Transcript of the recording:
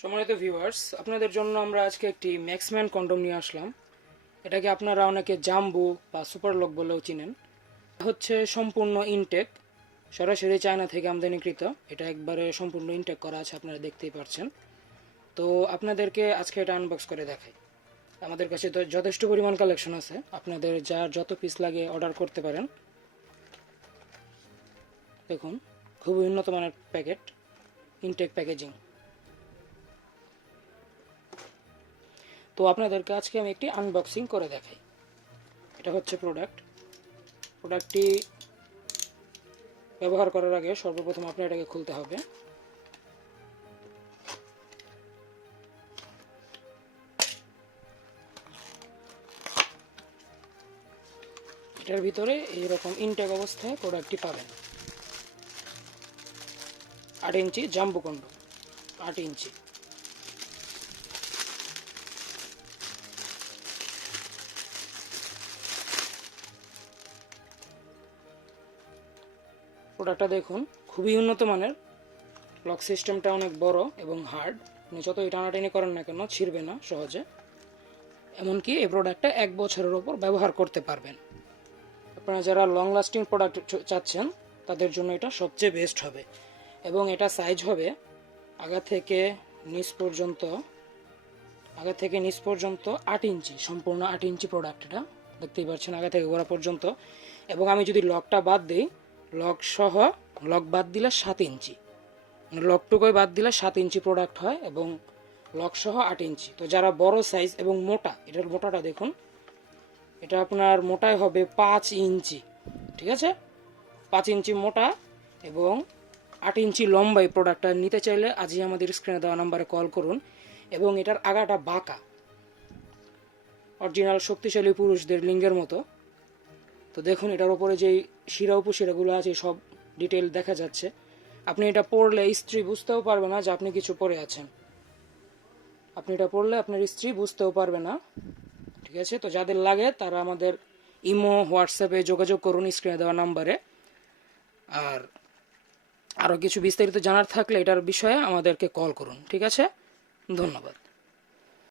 সম্মানিত ভিউয়ার্স আপনাদের জন্য আমরা আজকে একটি ম্যাক্সম্যান কন্ডম নিয়ে আসলাম। এটাকে আপনারা অনেকে জাম্বু বা সুপারলক বলেও চিনেন। হচ্ছে সম্পূর্ণ ইনটেক সরাসরি চায়না থেকে আমদানিকৃত এটা একবারে সম্পূর্ণ ইনটেক করা আছে, আপনারা দেখতেই পাচ্ছেন তো আপনাদেরকে আজকে এটা আনবক্স করে দেখাই। আমাদের কাছে যথেষ্ট পরিমাণ কালেকশন আছে। আপনাদের যার যত পিস লাগে অর্ডার করতে পারেন। দেখুন, খুবই উন্নত মানের প্যাকেট ইনটেক প্যাকেজিং তো আপনাদেরকে আজকে আমি একটি আনবক্সিং করে দেখাই। এটা হচ্ছে প্রোডাক্ট প্রোডাক্টটি ব্যবহার করার আগে সর্বপ্রথম আপনার এটাকে খুলতে হবে। এটার ভিতরে এইরকম ইনটেক অবস্থায় প্রোডাক্টটি পাবেন। আট ইঞ্চি জাম্বু আট ইঞ্চি। প্রোডাক্টটা দেখুন, খুবই উন্নত মানের। লক সিস্টেমটা অনেক বড় এবং হার্ড। আপনি যতই টানাটানি করেন না কেন, ছিঁড়বে না সহজে। এমনকি এই প্রোডাক্টটা এক বছরের ওপর ব্যবহার করতে পারবেন। আপনারা যারা লং লাস্টিং প্রোডাক্ট চাচ্ছেন, তাদের জন্য এটা সবচেয়ে বেস্ট হবে। এবং এটা সাইজ হবে আগা থেকে নিচ পর্যন্ত, আগা থেকে নিচ পর্যন্ত আট ইঞ্চি, সম্পূর্ণ আট ইঞ্চি প্রোডাক্ট এটা। দেখতেই পাচ্ছেন আগা থেকে গোড়া পর্যন্ত। এবং আমি যদি লকটা বাদ দিই লক সহ লক বাদ দিলে সাত ইঞ্চি। মানে লকটুকুই বাদ দিলে সাত ইঞ্চি প্রোডাক্ট হয় এবং লক সহ আট ইঞ্চি। তো যারা বড় সাইজ এবং মোটা, এটার মোটাটা দেখুন। এটা আপনার মোটাই হবে পাঁচ ইঞ্চি, ঠিক আছে? পাঁচ ইঞ্চি মোটা এবং আট ইঞ্চি লম্বা এই প্রোডাক্টটা নিতে চাইলে আজই আমাদের স্ক্রিনে দেওয়া নাম্বারে কল করুন এবং এটার আগাটা বাঁকা। অরিজিনাল শক্তিশালী পুরুষদের লিঙ্গের মতো। তো দেখুন, এটার উপরে যেই শিরা উপশিরাগুলো আছে, সব ডিটেল দেখা যাচ্ছে। আপনি এটা পড়লে স্ত্রী বুঝতেও পারবে না যে আপনি কিছু পরে আছেন। আপনি এটা পড়লে আপনার স্ত্রী বুঝতেও পারবে না। ঠিক আছে? তো যাদের লাগে, তারা আমাদের ইমো, হোয়াটসঅ্যাপে যোগাযোগ করুন স্ক্রিনে দেওয়া নাম্বারে। আর আরও কিছু বিস্তারিত জানার থাকলে এটার বিষয়ে আমাদেরকে কল করুন। ঠিক আছে? ধন্যবাদ।